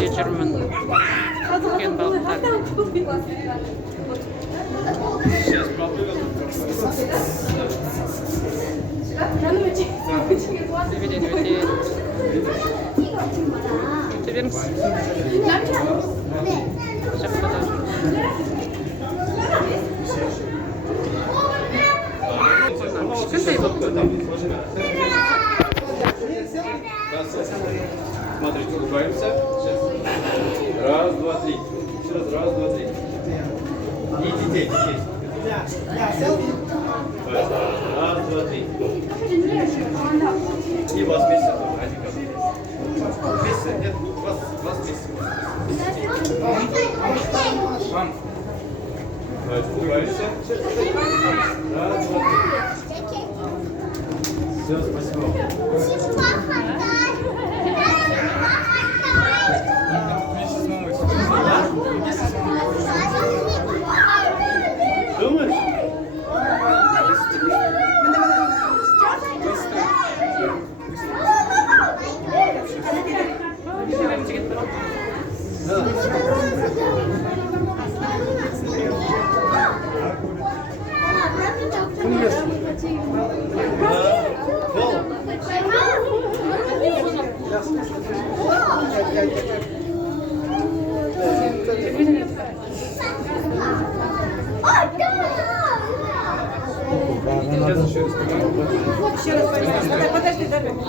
Течермен кен балықтар. Өте беріңіз. Кішкентай болып. Смотрите, улыбаемся. Сейчас. Раз, два, три. Сейчас, раз, два, три. И детей. Раз, два, три. И вас вместе. Вместе, нет, вас вместе. Давайте, улыбаемся. Раз, два, три. Все, спасибо. Думаешь? Еще раз подожди, дорогой.